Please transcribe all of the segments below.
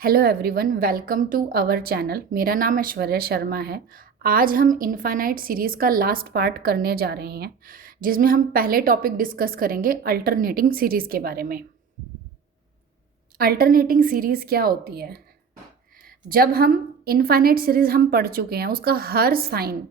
Hello everyone, welcome to our channel. मेरा नाम ऐश्वर्या शर्मा है। आज हम इनफाइनाइट सीरीज़ का लास्ट पार्ट करने जा रहे हैं, जिसमें हम पहले टॉपिक डिस्कस करेंगे अल्टरनेटिंग सीरीज़ के बारे में। अल्टरनेटिंग सीरीज़ क्या होती है? जब हम इनफाइनाइट सीरीज़ हम पढ़ चुके हैं, उसका हर साइन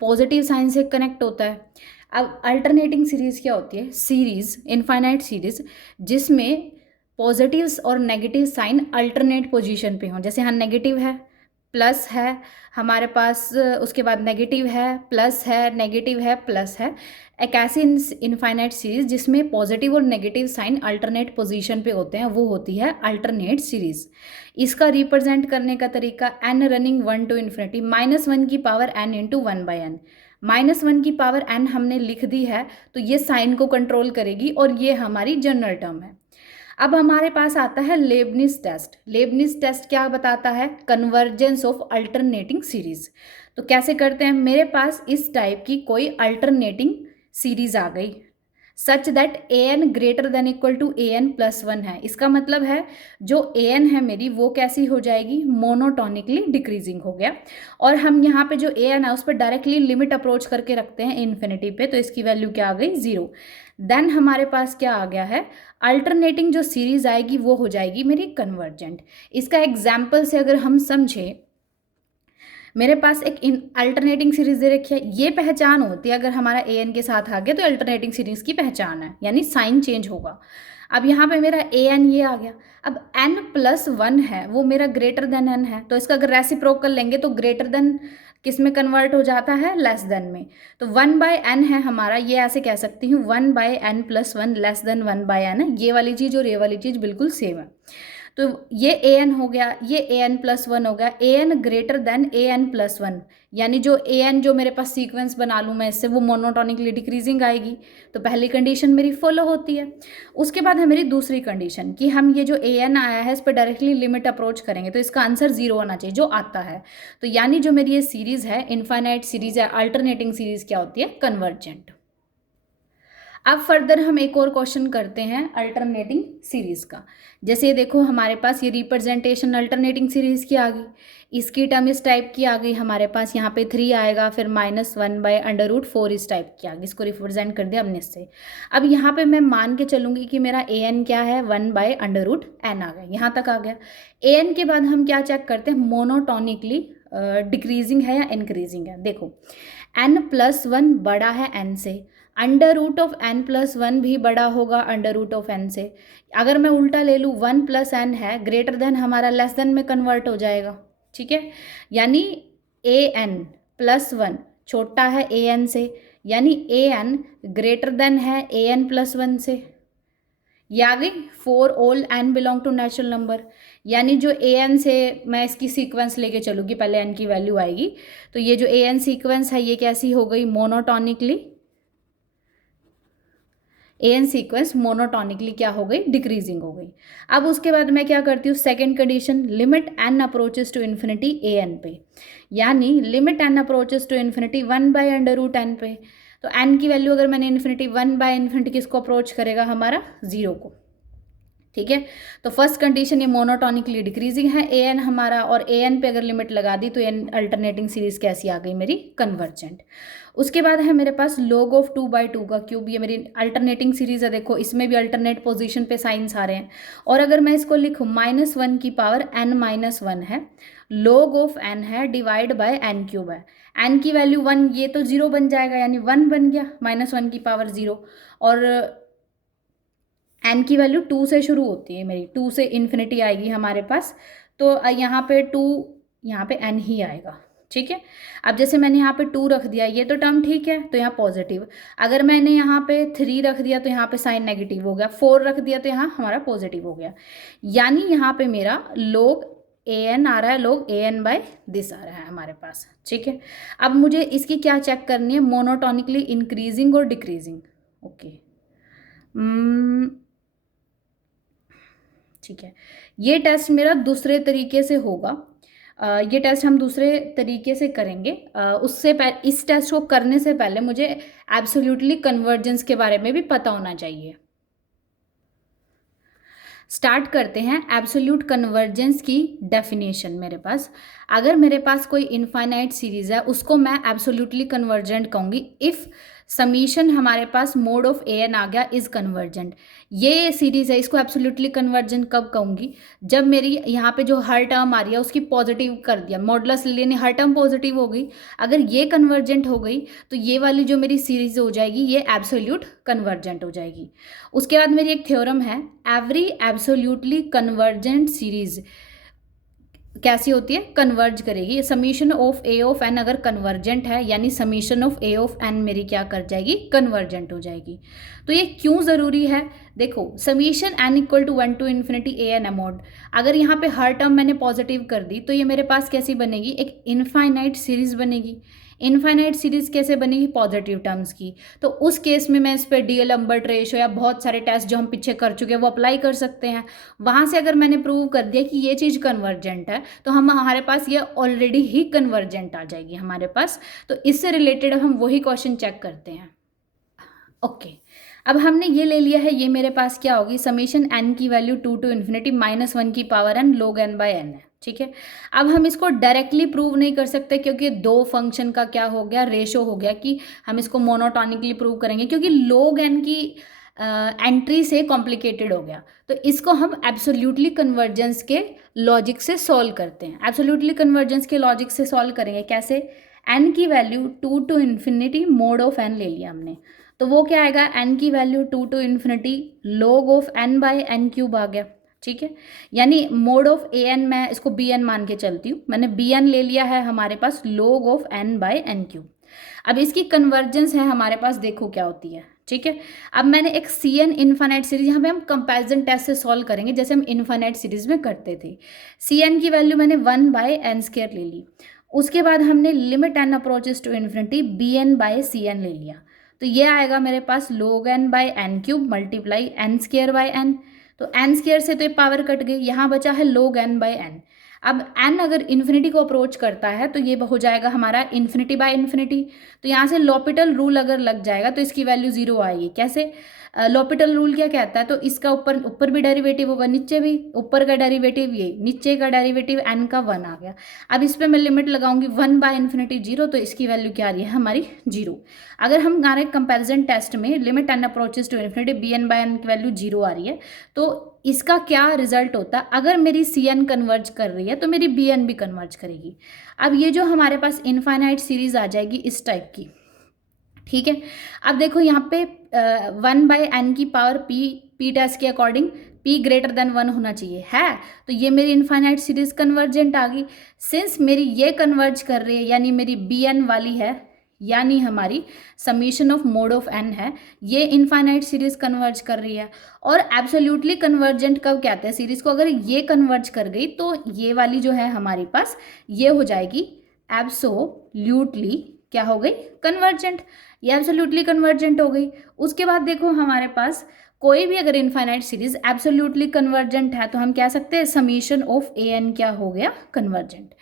पॉजिटिव साइन से कनेक्ट होता है। अब अल्टरनेटिंग सीरीज़ क्या होती है? सीरीज़, इनफाइनाइट सीरीज़ जिसमें पॉजिटिव्स और नेगेटिव साइन अल्टरनेट पोजीशन पे हों। जैसे यहाँ नेगेटिव है, प्लस है हमारे पास, उसके बाद नेगेटिव है, प्लस है, नेगेटिव है, प्लस है। एक ऐसी इनफाइनाइट सीरीज जिसमें पॉजिटिव और नेगेटिव साइन अल्टरनेट पोजीशन पे होते हैं, वो होती है अल्टरनेट सीरीज। इसका रिप्रेजेंट करने का तरीका n रनिंग 1 टू इन्फिनिटी -1 की पावर n इंटू 1/n। -1 की पावर n हमने लिख दी है, तो ये साइन को कंट्रोल करेगी और ये हमारी जनरल टर्म है। अब हमारे पास आता है लेबनिज टेस्ट। लेबनिज टेस्ट क्या बताता है? Convergence of alternating series. तो कैसे करते हैं? मेरे पास इस टाइप की कोई अल्टरनेटिंग सीरीज आ गई such that an greater than equal to an+1 है। इसका मतलब है जो an है मेरी, वो कैसी हो जाएगी? मोनोटोनिकली डिक्रीजिंग हो गया। और हम यहाँ पे जो an है उस पर डायरेक्टली लिमिट अप्रोच करके रखते हैं इन्फिनिटी पे, तो इसकी वैल्यू क्या आ गई? 0। देन हमारे पास क्या आ गया है? अल्टरनेटिंग जो सीरीज आएगी वो हो जाएगी मेरी कन्वर्जेंट। इसका एग्जाम्पल से अगर हम समझें, मेरे पास एक अल्टरनेटिंग सीरीज दे रखी है। ये पहचान होती है अगर हमारा an के साथ आ गया तो अल्टरनेटिंग सीरीज की पहचान है, यानी साइन चेंज होगा। अब यहाँ पे मेरा an ये आ गया। अब n+1 है, वो मेरा ग्रेटर देन n है, तो इसका अगर रेसिप्रोकल लेंगे तो ग्रेटर देन किस में कन्वर्ट हो जाता है? लेस देन में। तो 1/n है हमारा, ये ऐसे कह सकती हूँ 1/n+1 लेस देन 1/n है। ये वाली चीज़ और ये वाली चीज़ बिल्कुल सेम है। तो ये an हो गया, ये an+1 हो गया। an ग्रेटर देन an+1, यानी जो an जो मेरे पास सीक्वेंस बना लूँ मैं इससे, वो मोनोटोनिकली डिक्रीजिंग आएगी। तो पहली कंडीशन मेरी फॉलो होती है। उसके बाद है मेरी दूसरी कंडीशन कि हम ये जो an आया है इस पर डायरेक्टली लिमिट अप्रोच करेंगे, तो इसका आंसर 0 होना चाहिए, जो आता है। तो यानी जो मेरी ये सीरीज़ है, इनफाइनाइट सीरीज़ है, अल्टरनेटिंग सीरीज़ क्या होती है? कन्वर्जेंट। अब फर्दर हम एक और क्वेश्चन करते हैं अल्टरनेटिंग सीरीज़ का। जैसे देखो हमारे पास ये रिप्रेजेंटेशन अल्टरनेटिंग सीरीज़ की आ गई, इसकी टर्म इस टाइप की आ गई हमारे पास। यहाँ पे 3 आएगा, फिर -1/√4 इस टाइप की आ गई। इसको रिप्रेजेंट कर दिया हमने इससे। अब यहाँ पे मैं मान के चलूँगी कि मेरा an क्या है? 1/√n आ गया, यहाँ तक आ गया। an के बाद हम क्या चेक करते हैं? मोनोटोनिकली डिक्रीजिंग है या इंक्रीजिंग है। देखो n+1 बड़ा है n से, √n+1 भी बड़ा होगा √n से। अगर मैं उल्टा ले लूँ, 1+n है, ग्रेटर देन हमारा लेस देन में कन्वर्ट हो जाएगा, ठीक है। यानी an+1 छोटा है an से, यानी an ग्रेटर देन है an+1 से। ये आ गई for all n belong to natural number. यानी जो an से मैं इसकी सीक्वेंस लेके चलूँगी, पहले n की वैल्यू आएगी, तो ये जो an सीक्वेंस है ये कैसी हो गई? मोनोटोनिकली an सीक्वेंस मोनोटोनिकली क्या हो गई? डिक्रीजिंग हो गई। अब उसके बाद मैं क्या करती हूँ? Second condition, limit n approaches to infinity an पे, यानी limit n approaches to infinity 1/√n पे। तो n की वैल्यू अगर मैंने इन्फिनिटी 1/∞ किसको अप्रोच करेगा? हमारा 0 को, ठीक है। तो फर्स्ट कंडीशन ये मोनोटोनिकली डिक्रीजिंग है an हमारा, और an पे अगर लिमिट लगा दी तो n अल्टरनेटिंग सीरीज कैसी आ गई मेरी? कन्वर्जेंट। उसके बाद है मेरे पास log ऑफ 2/2 का क्यूब। ये मेरी अल्टरनेटिंग सीरीज है। देखो इसमें भी अल्टरनेट पोजीशन पे साइंस आ रहे हैं। और अगर मैं इसको लिखूँ -1 की पावर n-1 है, log ऑफ n है, डिवाइड बाय n³ है। n की वैल्यू 1, ये तो 0 बन जाएगा, यानी 1 बन गया, -1 की पावर 0। और n की वैल्यू 2 से शुरू होती है मेरी, 2 से इन्फिनिटी आएगी हमारे पास। तो यहाँ पे 2, यहाँ पे n ही आएगा, ठीक है। अब जैसे मैंने यहाँ पे 2 रख दिया, ये तो टर्म ठीक है, तो यहाँ पॉजिटिव। अगर मैंने यहाँ पे 3 रख दिया तो यहाँ पे साइन नेगेटिव हो गया, 4 रख दिया तो यहाँ हमारा पॉजिटिव हो गया। यानी यहाँ पे मेरा log an आ रहा है, log an/this आ रहा है हमारे पास, ठीक है। अब मुझे इसकी क्या चेक करनी है? मोनोटोनिकली इंक्रीजिंग और डिक्रीजिंग, ओके, ठीक है। ये टेस्ट मेरा दूसरे तरीके से होगा। ये टेस्ट हम दूसरे तरीके से करेंगे। इस टेस्ट को करने से पहले मुझे एब्सोल्युटली कन्वर्जेंस के बारे में भी पता होना चाहिए। स्टार्ट करते हैं एब्सोल्यूट कन्वर्जेंस की डेफिनेशन। मेरे पास अगर मेरे पास कोई इनफाइनाइट सीरीज है उसको मैं एब्सोल्यूटली कन्वर्जेंट कहूँगी इफ़ समीशन हमारे पास मोड ऑफ ए एन आ गया इज कन्वर्जेंट। ये सीरीज है, इसको एब्सोल्यूटली कन्वर्जेंट कब कहूँगी, जब मेरी यहाँ पे जो हर टर्म आ रही है उसकी पॉजिटिव कर दिया, मॉडुलस ले लेने हर टर्म पॉजिटिव हो गई। अगर ये कन्वर्जेंट हो गई तो ये वाली जो मेरी सीरीज हो जाएगी ये एब्सोल्यूट कन्वर्जेंट हो जाएगी। उसके बाद मेरी एक थ्योरम है, एवरी एब्सोल्यूटली कन्वर्जेंट सीरीज कैसी होती है, कन्वर्ज करेगी। Summation of A of N अगर कन्वर्जेंट है यानी summation of A of N मेरी क्या कर जाएगी, कन्वर्जेंट हो जाएगी। तो ये क्यों ज़रूरी है, देखो summation n equal to 1 to infinity a n अमोड, अगर यहाँ पे हर टर्म मैंने पॉजिटिव कर दी तो ये मेरे पास कैसी बनेगी, एक इनफाइनाइट सीरीज बनेगी। इनफाइनाइट सीरीज कैसे बनेगी, पॉजिटिव टर्म्स की। तो उस केस में मैं इस पर डी एलम्बर्ट रेशो या बहुत सारे टेस्ट जो हम पीछे कर चुके हैं वो अप्लाई कर सकते हैं। वहाँ से अगर मैंने प्रूव कर दिया कि ये चीज़ कन्वर्जेंट है तो हमारे पास ये ऑलरेडी ही कन्वर्जेंट आ जाएगी हमारे पास। तो इससे रिलेटेड हम वही क्वेश्चन चेक करते हैं। ओके अब हमने ये ले लिया है, ये मेरे पास क्या होगी, समीशन एन की वैल्यू 2 टू इन्फिनिटी -1 की power N log n by N है, ठीक है। अब हम इसको डायरेक्टली प्रूव नहीं कर सकते क्योंकि दो फंक्शन का क्या हो गया, रेशो हो गया कि हम इसको मोनोटोनिकली प्रूव करेंगे क्योंकि log n की एंट्री से कॉम्प्लिकेटेड हो गया। तो इसको हम एब्सोल्यूटली कन्वर्जेंस के लॉजिक से सॉल्व करते हैं। एब्सोल्यूटली कन्वर्जेंस के लॉजिक से सॉल्व करेंगे कैसे, एन की value 2 to infinity mod of n ले लिया हमने, तो वो क्या आएगा, एन की value 2 to infinity log of N by N cube आ गया, ठीक है। यानी मोड ऑफ ए एन, मैं इसको बी एन मान के चलती हूँ, मैंने बी एन ले लिया है हमारे पास log of N by N cube. अब इसकी कन्वर्जेंस है हमारे पास, देखो क्या होती है, ठीक है। अब मैंने एक सी एन इनफाइनाइट सीरीज, यहाँ पे हम कंपैरिजन टेस्ट से सॉल्व करेंगे जैसे हम इनफाइनाइट सीरीज में करते थे। सी एन की वैल्यू मैंने 1 बाय एन स्क्वायर ले ली, उसके बाद हमने limit N approaches to infinity B N by C N ले लिया, तो ये आएगा मेरे पास log n by N cube multiply N square by N. तो एन स्क्वायर से तो ये पावर कट गई, यहाँ बचा है log n बाय एन। अब n अगर इन्फिनिटी को अप्रोच करता है तो ये हो जाएगा हमारा इन्फिनिटी बाय इन्फिनिटी। तो यहाँ से लॉपिटल रूल अगर लग जाएगा तो इसकी वैल्यू 0 आएगी। कैसे, लॉपिटल रूल क्या कहता है, तो इसका ऊपर भी डेरिवेटिव होगा, नीचे भी, ऊपर का डेरिवेटिव ये, नीचे का डेरिवेटिव n का 1 आ गया। अब इस पर मैं लिमिट लगाऊंगी 1 बाय इन्फिनिटी 0, तो इसकी वैल्यू क्या आ रही है हमारी 0। अगर हम हमारे कंपैरिजन टेस्ट में limit N approaches to infinity B N by N की वैल्यू 0 आ रही है, तो इसका क्या रिजल्ट होता है, अगर मेरी सी एन कन्वर्ज कर रही है तो मेरी बी एन भी कन्वर्ज करेगी। अब ये जो हमारे पास इनफाइनाइट सीरीज आ जाएगी इस टाइप की, ठीक है। अब देखो यहाँ पे 1 बाय एन की पावर पी टेस्ट के अकॉर्डिंग p ग्रेटर देन 1 होना चाहिए है, तो ये मेरी इनफाइनाइट सीरीज कन्वर्जेंट आ गई। सिंस मेरी ये कन्वर्ज कर रही है यानी मेरी बी एन वाली है, यानी हमारी summation of mod of N है, ये इनफाइनाइट सीरीज कन्वर्ज कर रही है। और एब्सोल्यूटली कन्वर्जेंट कब कहते हैं सीरीज को, अगर ये कन्वर्ज कर गई तो ये वाली जो है हमारे पास ये हो जाएगी एब्सोल्यूटली क्या हो गई, कन्वर्जेंट। ये एब्सोल्यूटली कन्वर्जेंट हो गई। उसके बाद देखो हमारे पास कोई भी अगर इनफाइनाइट सीरीज एब्सोल्यूटली कन्वर्जेंट है तो हम कह सकते हैं समीशन ऑफ ए एन क्या हो गया, कन्वर्जेंट।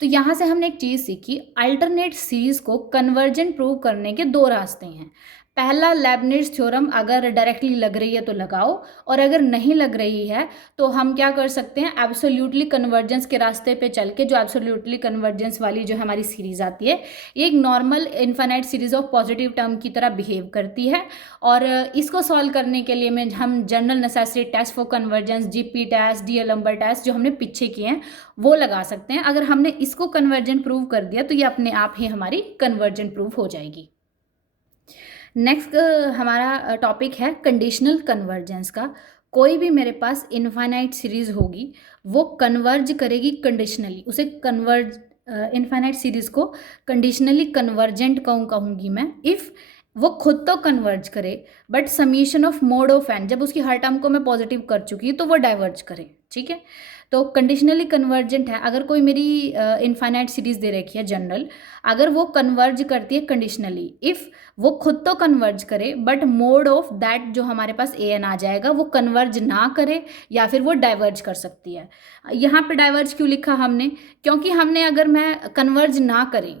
तो यहाँ से हमने एक चीज़ सीखी, अल्टरनेट सीरीज को कन्वर्जेंट प्रूव करने के दो रास्ते हैं। पहला लेबनिज़ थ्योरम, अगर डायरेक्टली लग रही है तो लगाओ, और अगर नहीं लग रही है तो हम क्या कर सकते हैं, एब्सोल्यूटली कन्वर्जेंस के रास्ते पे चल के, जो एब्सोल्यूटली कन्वर्जेंस वाली जो हमारी सीरीज आती है ये एक normal infinite series of positive term की तरह बिहेव करती है। और इसको सॉल्व करने के लिए में हम general necessary test for convergence, GP test, d'Alembert test जो हमने पीछे किए हैं वो लगा सकते हैं। अगर हमने इसको कन्वर्जेंट प्रूव कर दिया तो ये अपने आप ही हमारी कन्वर्जेंट प्रूव हो जाएगी। नेक्स्ट हमारा टॉपिक है कंडीशनल कन्वर्जेंस का। कोई भी मेरे पास इनफाइनाइट सीरीज होगी वो कन्वर्ज करेगी कंडीशनली, उसे कन्वर्ज इनफाइनाइट सीरीज को कंडीशनली कन्वर्जेंट कहूँगी मैं, इफ़ वो खुद तो कन्वर्ज करे but summation of mod of N, जब उसकी हर टर्म को मैं पॉजिटिव कर चुकी तो वो डाइवर्ज करे, ठीक है। तो कंडीशनली कन्वर्जेंट है, अगर कोई मेरी इनफाइनाइट सीरीज दे रखी है जनरल, अगर वो कन्वर्ज करती है कंडीशनली, इफ़ वो खुद तो कन्वर्ज करे बट मोड ऑफ दैट जो हमारे पास ए एन आ जाएगा वो कन्वर्ज ना करे या फिर वो डाइवर्ज कर सकती है। यहाँ पे डाइवर्ज क्यों लिखा हमने, क्योंकि हमने अगर मैं कन्वर्ज ना करें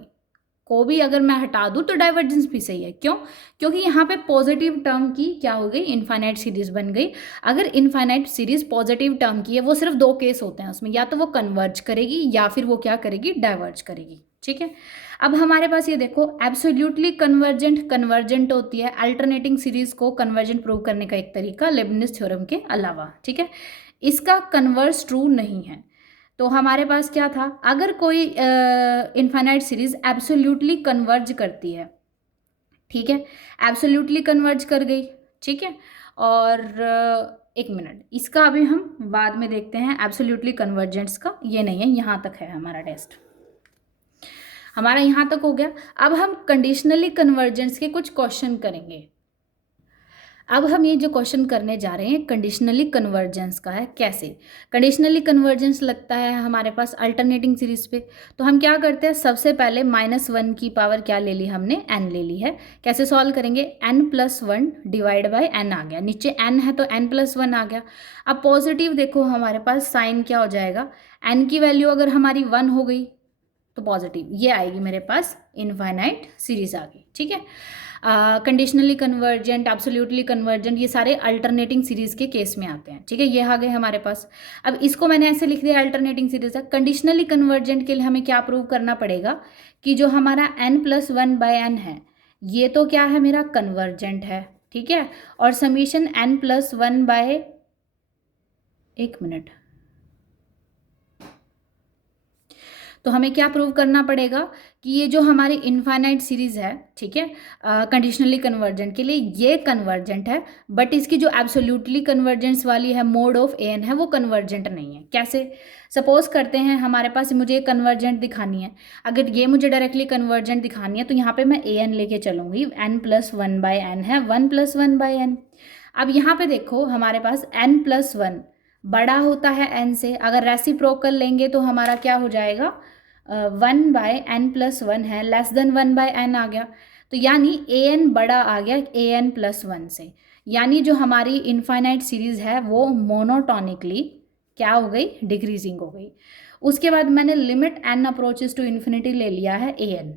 को भी अगर मैं हटा दूँ तो डाइवर्जेंस भी सही है। क्यों? क्योंकि यहाँ पे पॉजिटिव टर्म की क्या हो गई, इनफाइनाइट सीरीज बन गई। अगर इनफाइनाइट सीरीज पॉजिटिव टर्म की है, वो सिर्फ दो केस होते हैं उसमें, या तो वो कन्वर्ज करेगी या फिर वो क्या करेगी, डाइवर्ज करेगी। ठीक है, अब हमारे पास ये देखो, एब्सोल्युटली कन्वर्जेंट कन्वर्जेंट होती है अल्टरनेटिंग सीरीज को कन्वर्जेंट प्रूव करने का एक तरीका लेबनिज थ्योरम के अलावा। ठीक है, इसका कन्वर्स ट्रू नहीं है। तो हमारे पास क्या था, अगर कोई इनफाइनाइट सीरीज एब्सोल्युटली कन्वर्ज करती है, ठीक है, एब्सोल्युटली कन्वर्ज कर गई, ठीक है, और एक मिनट, इसका अभी हम बाद में देखते हैं एब्सोल्युटली कन्वर्जेंट्स का, ये नहीं है, यहाँ तक है हमारा टेस्ट, हमारा यहाँ तक हो गया। अब हम कंडीशनली कन्वर्जेंस के कुछ क्वेश्चन करेंगे। अब हम ये जो क्वेश्चन करने जा रहे हैं कंडीशनली कन्वर्जेंस का है। कैसे कंडीशनली कन्वर्जेंस लगता है हमारे पास अल्टरनेटिंग सीरीज पे, तो हम क्या करते हैं, सबसे पहले -1 की पावर क्या ले ली हमने, n ले ली है। कैसे सॉल्व करेंगे, n+1 डिवाइड बाय n आ गया, नीचे n है तो n+1 आ गया। अब पॉजिटिव देखो हमारे पास साइन क्या हो जाएगा, n की वैल्यू अगर हमारी 1 हो गई तो पॉजिटिव ये आएगी मेरे पास, इनफाइनाइट सीरीज आ गई। ठीक है, कंडीशनली कन्वर्जेंट, एब्सोल्युटली कन्वर्जेंट, ये सारे अल्टरनेटिंग सीरीज के केस में आते हैं। ठीक है, ये आ गए हमारे पास। अब इसको मैंने ऐसे लिख दिया, अल्टरनेटिंग सीरीज है। कंडीशनली कन्वर्जेंट के लिए हमें क्या प्रूव करना पड़ेगा कि जो हमारा n+1/n है, ये तो क्या है, मेरा कन्वर्जेंट है। ठीक है, और समीशन n+1 एक मिनट, तो हमें क्या प्रूव करना पड़ेगा कि ये जो हमारी इनफाइनाइट सीरीज है, ठीक है, कंडीशनली कन्वर्जेंट के लिए ये कन्वर्जेंट है, बट इसकी जो एब्सोल्युटली कन्वर्जेंस वाली है मोड ऑफ एन है, वो कन्वर्जेंट नहीं है। कैसे, सपोज करते हैं हमारे पास मुझे कन्वर्जेंट दिखानी है, अगर ये मुझे डायरेक्टली कन्वर्जेंट दिखानी है तो यहाँ पे मैं an लेके चलूँगी, n+1/n है, 1+1/n। अब यहाँ पे देखो हमारे पास n+1 बड़ा होता है n से, अगर रेसिप्रोकल लेंगे तो हमारा क्या हो जाएगा, 1/n+1 है, <1/n आ गया, तो यानी an बड़ा आ गया an+1 से, यानी जो हमारी इनफाइनाइट सीरीज है वो मोनोटोनिकली क्या हो गई, डिक्रीजिंग हो गई। उसके बाद मैंने limit n approaches to infinity ले लिया है an।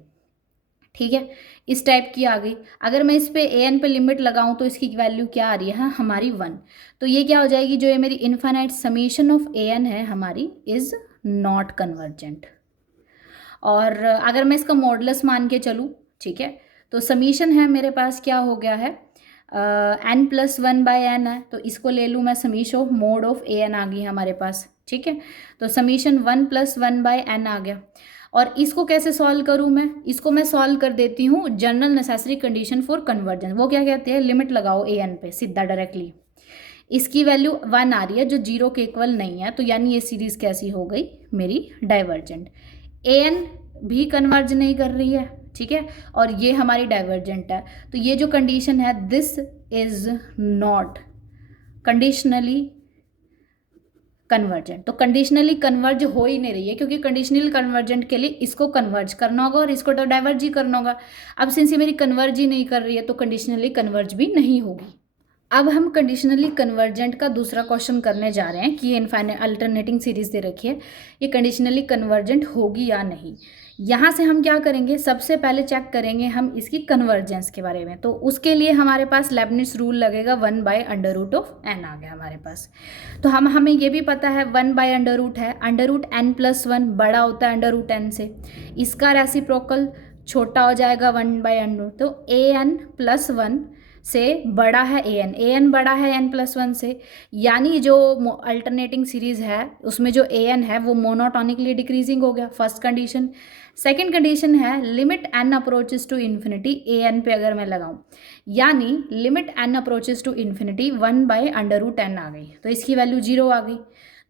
ठीक है, इस टाइप की आ गई। अगर मैं इस पे an पे लिमिट लगाऊं तो इसकी वैल्यू क्या आ रही है, हमारी 1। तो ये क्या हो जाएगी, जो ये मेरी इनफाइनाइट समीशन ऑफ an है हमारी, इज नॉट कन्वर्जेंट। और अगर मैं इसका मॉडुलस मान के चलूँ, ठीक है, तो समीशन है मेरे पास क्या हो गया है, n+1/n है, तो इसको ले लूँ मैं, समीश ऑफ मोड ऑफ an आ गई हमारे पास। ठीक है, तो समीशन 1+1/n आ गया। और इसको कैसे सॉल्व करूँ मैं, इसको मैं सॉल्व कर देती हूँ general necessary condition for convergence. वो क्या कहते हैं, लिमिट लगाओ an पे सीधा डायरेक्टली, इसकी वैल्यू 1 आ रही है जो 0 के इक्वल नहीं है, तो यानी ये सीरीज कैसी हो गई, मेरी डाइवर्जेंट। an भी कन्वर्ज नहीं कर रही है, ठीक है, और ये हमारी डाइवर्जेंट है, तो ये जो कंडीशन है, this is not conditionally convergent. तो कंडीशनली कन्वर्ज हो ही नहीं रही है, क्योंकि कंडीशनली कन्वर्जेंट के लिए इसको कन्वर्ज करना होगा और इसको तो डाइवर्ज ही करना होगा। अब सिंस ये मेरी कन्वर्ज ही नहीं कर रही है तो कंडीशनली कन्वर्ज भी नहीं होगी। अब हम कंडीशनली कन्वर्जेंट का दूसरा क्वेश्चन करने जा रहे हैं कि ये इनफाइनाइट अल्टरनेटिंग सीरीज दे रखी है, ये कंडीशनली कन्वर्जेंट होगी या नहीं। यहाँ से हम क्या करेंगे, सबसे पहले चेक करेंगे हम इसकी कन्वर्जेंस के बारे में। तो उसके लिए हमारे पास लेबनिज रूल लगेगा, 1/√n आ गया हमारे पास। तो हमें ये भी पता है 1/√ है, √n+1 बड़ा होता है √n से, इसका रेसिप्रोकल छोटा हो जाएगा 1/√, तो an+1 से बड़ा है an बड़ा है n+1 से, यानी जो अल्टरनेटिंग सीरीज है उसमें जो an है वो मोनोटोनिकली डिक्रीजिंग हो गया, फर्स्ट कंडीशन। सेकंड कंडीशन है limit n approaches to infinity, an पे अगर मैं लगाऊं, यानी limit n approaches to infinity 1/√n आ गई, तो इसकी वैल्यू 0 आ गई।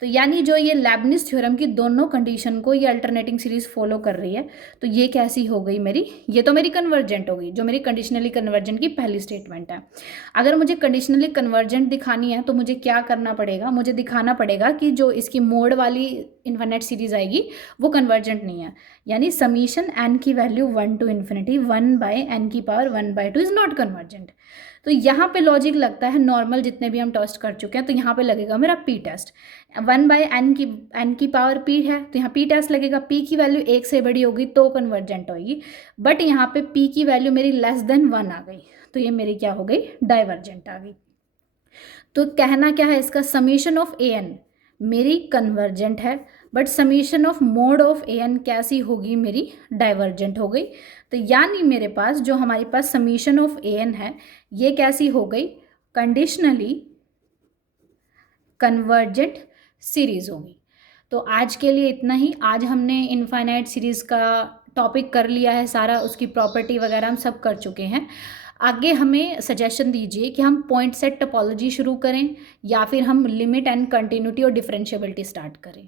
तो यानी जो ये लेबनिज थ्योरम की दोनों कंडीशन को ये अल्टरनेटिंग सीरीज फॉलो कर रही है, तो ये कैसी हो गई मेरी, ये तो मेरी कन्वर्जेंट हो गई, जो मेरी कंडीशनली कन्वर्जेंट की पहली स्टेटमेंट है। अगर मुझे कंडीशनली कन्वर्जेंट दिखानी है तो मुझे क्या करना पड़ेगा, मुझे दिखाना पड़ेगा कि जो इसकी मोड वाली इनफाइनाइट सीरीज आएगी वो कन्वर्जेंट नहीं है, यानी समीशन n की value 1 to ∞ 1/n⁴ 1/2 is not convergent. तो यहाँ पे लॉजिक लगता है नॉर्मल जितने भी हम टेस्ट कर चुके हैं, तो यहाँ पे लगेगा मेरा पी टेस्ट। 1/n की पावर p है, तो यहाँ p टेस्ट लगेगा। p की वैल्यू 1 से बड़ी होगी तो कन्वर्जेंट होगी, बट यहाँ पे p की वैल्यू मेरी लेस देन 1 आ गई, तो ये मेरी क्या हो गई, डाइवर्जेंट आ गई। तो कहना क्या है इसका, समीशन ऑफ an मेरी कन्वर्जेंट है, but summation of mod of an कैसी होगी, मेरी डाइवर्जेंट हो गई। तो यानी मेरे पास जो हमारे पास समीशन ऑफ an है ये कैसी हो गई, कंडीशनली कन्वर्जेंट सीरीज होगी। तो आज के लिए इतना ही। आज हमने इनफाइनाइट सीरीज़ का टॉपिक कर लिया है सारा, उसकी प्रॉपर्टी वगैरह हम सब कर चुके हैं। आगे हमें सजेशन दीजिए कि हम पॉइंट सेट टोपोलॉजी शुरू करें या फिर हम लिमिट एंड कंटिन्यूटी और डिफरेंशिएबिलिटी स्टार्ट करें।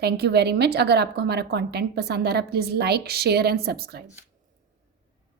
Thank you very much. अगर आपको हमारा कंटेंट पसंद आ रहा है, please like, share and subscribe.